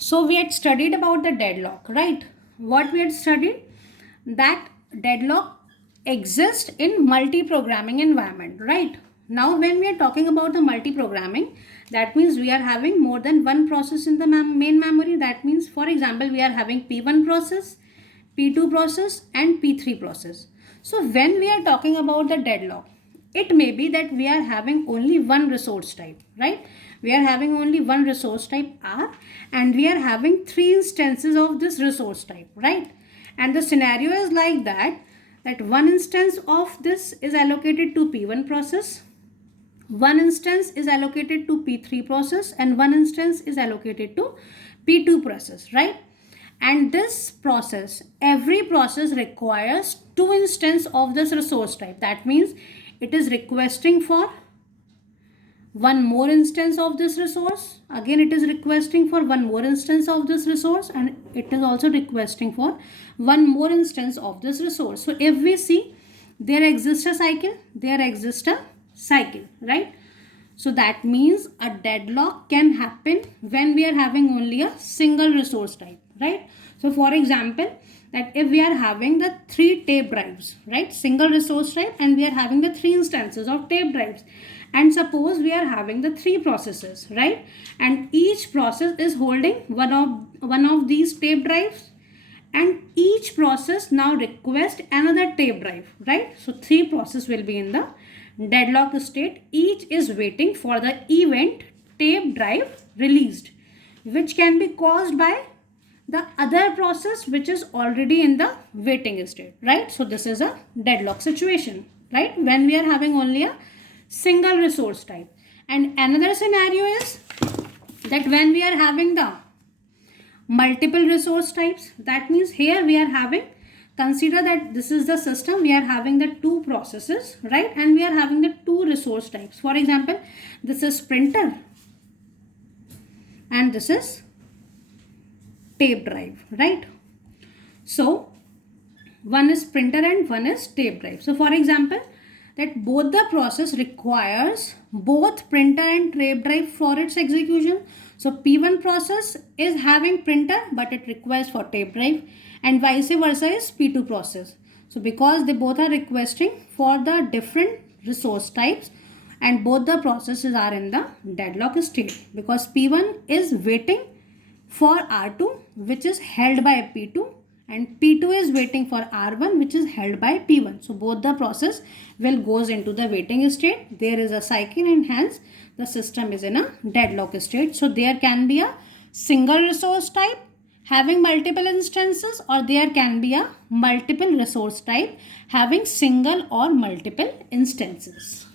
So we had studied about the deadlock, right? What we had studied? That deadlock exists in multi-programming environment, right? Now when we are talking about the multi-programming, that means we are having more than one process in the main memory. That means, for example, we are having P1 process, P2 process and P3 process. So when we are talking about the deadlock, it may be that we are having only one resource type, right? We are having only one resource type R, and we are having three instances of this resource type, right? And the scenario is like that one instance of this is allocated to P1 process, one instance is allocated to P3 process, and one instance is allocated to P2 process, right? And this process, every process requires two instances of this resource type. That means it is requesting for one more instance of this resource. Again, it is requesting for one more instance of this resource, and it is also requesting for one more instance of this resource. So if we see, there exists a cycle, there exists a cycle, right? So that means a deadlock can happen when we are having only a single resource type, right? So for example, that if we are having the three tape drives, right, single resource type, and we are having the three instances of tape drives, and suppose we are having the three processes, right, and each process is holding one of these tape drives, and each process now request another tape drive, right? So three processes will be in the deadlock state. Each is waiting for the event tape drive released, which can be caused by the other process which is already in the waiting state, right? So this is a deadlock situation, right, when we are having only a single resource type. And another scenario is that when we are having the multiple resource types, that means here we are having, consider that this is the system, we are having the two processes, right, and we are having the two resource types. For example, this is printer and this is tape drive, right? So one is printer and one is tape drive. So for example, that both the process requires both printer and tape drive for its execution. So P1 process is having printer but it requires for tape drive, and vice versa is P2 process. So because they both are requesting for the different resource types, and both the processes are in the deadlock state, because P1 is waiting for R2 which is held by P2, and P2 is waiting for R1 which is held by P1. So both the process will goes into the waiting state. There is a cycle and hence the system is in a deadlock state. So there can be a single resource type having multiple instances, or there can be a multiple resource type having single or multiple instances.